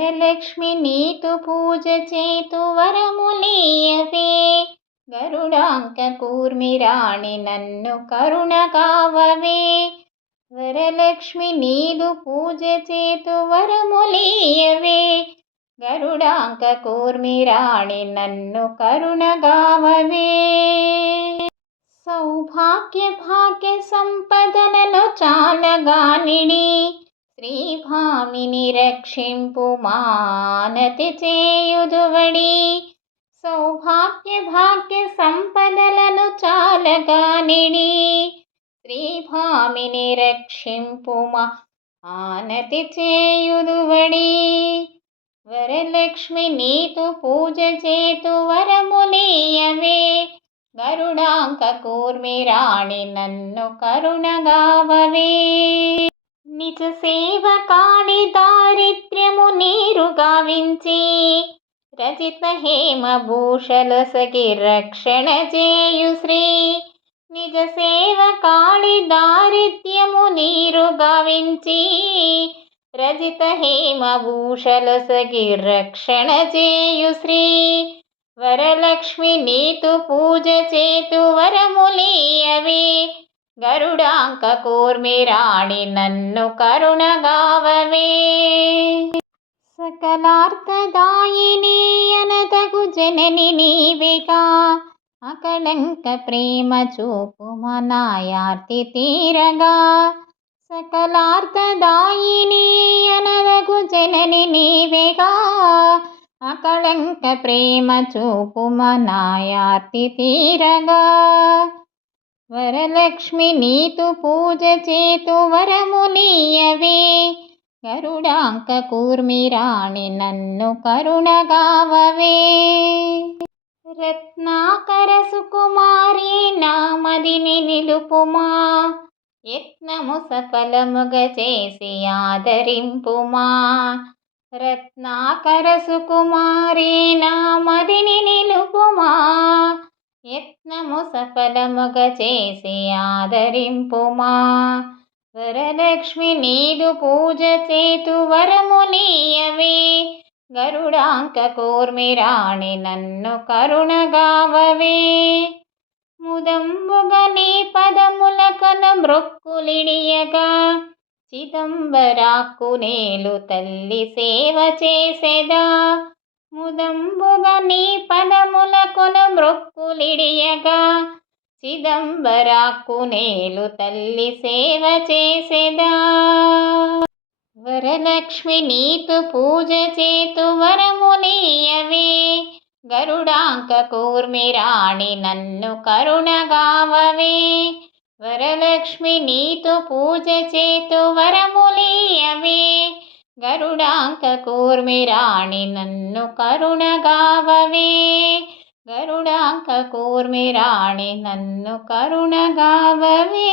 వరలక్ష్మి నీతు పూజ చేతు వరములీయవే. గరుడాంక కూర్మి రాణి నన్ను కరుణ కావవే. వరలక్ష్మి నీదు పూజ చేతు వరములీయవే. గరుడాంక కూర్మి రాణి నన్ను కరుణ గావవే. సౌభాగ్య భాగ్య సంపదలను చాలగానిడి శ్రీభామిని రక్షింపు మానతి చేయుదువడి. సౌభాగ్య భాగ్య సంపదలను చాలగానిడి శ్రీభామిని రక్షింపు మానతి చేయుదువడి. వరలక్ష్మి నీతు పూజ చేతు వరములీయవే. గరుడాంక కూర్మి రాణి నన్ను కరుణగావవే. నిజ సేవ కాడి దారిద్ర్యము నీరు గావించి రజిత హేమ భూషలసగి రక్షణ చేయు శ్రీ. నిజ సేవ కాడి దారిద్ర్యము నీరు గావించి రజిత హేమ భూషలసగి రక్షణ చేయు శ్రీ. వరలక్ష్మి నీతు పూజ చేతు వరములీయవే. గరుడాంక కూర్మి రాణి నన్ను కరుణగావవే. సకలార్థదాయిని అనదగు జనని నీవేగా. అకళంక ప్రేమ చూపుమ నాయార్తి తీరగా. సకలార్థదాయిని అనదగు జనని నీవేగా. అకళంక ప్రేమ చూపుమ నాయార్తి తీరగా. వరలక్ష్మి నీతు పూజ చేతు వరములీయవే. గరుడాంక కూర్మి రాణి నన్ను కరుణగావవే. రత్నాకర సుకుమారి నామదిని నిలుపుమా. యత్నము సఫలముగ చేసి ఆదరింపుమా. రత్నాకర సుకుమారి నామదిని నిలుపుమా. యత్నము సఫలముగ చేసి ఆదరింపుమా. వరలక్ష్మి నీదు పూజ చేతు వరములీయవే. గరుడాంక కూర్మి రాణి నన్ను కరుణగావవే. ముదంబుగ నీ పదములకను మ్రొక్కులిడియగా. చిదంబరాక్కునేలు తల్లి సేవ చేసెదా. ముదంబుగ నీ పదములకును మ్రొక్కులిడియగా. చిదంబరాక్కునేలు తల్లి సేవ చేసెదా. వరలక్ష్మి నీతు పూజ చేతు వరములీయవే. గరుడాంక కూర్మి రాణి నన్ను కరుణగావవే. వరలక్ష్మి నీతు పూజ చేతు వరములీయవే. గరుడాంక కూర్మి రాణి నన్ను కరుణగావవే. గరుడాంక కూర్మి రాణి నన్ను కరుణగావవే.